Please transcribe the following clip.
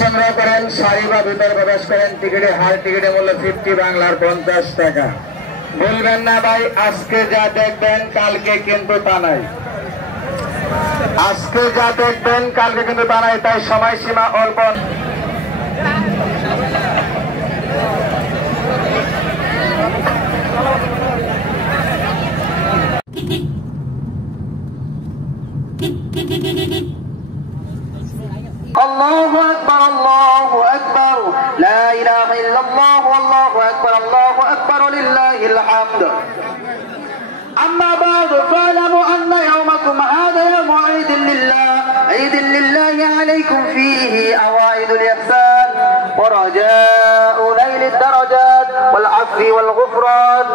সংগ্রহ করেন, সারি বা ভিতরে প্রবেশ করেন। টিকিটে হার টিকিটের মূল্য 50 বাংলার 50 টাকা। বলবেন না ভাই আজকে যা দেখবেন কালকে কিন্তু তা নাই, আজকে যা দেখবেন কালকে কিন্তু তা নাই, তাই সময়সীমা অল্প। الله أكبر الله أكبر لا إله إلا الله والله أكبر الله أكبر لله الحمد. أما بعد فاعلموا أن يومكم هذا يوم عيد لله، عيد لله عليكم فيه أوائد الإحسان ورجاء نيل الدرجات والعفو والغفران.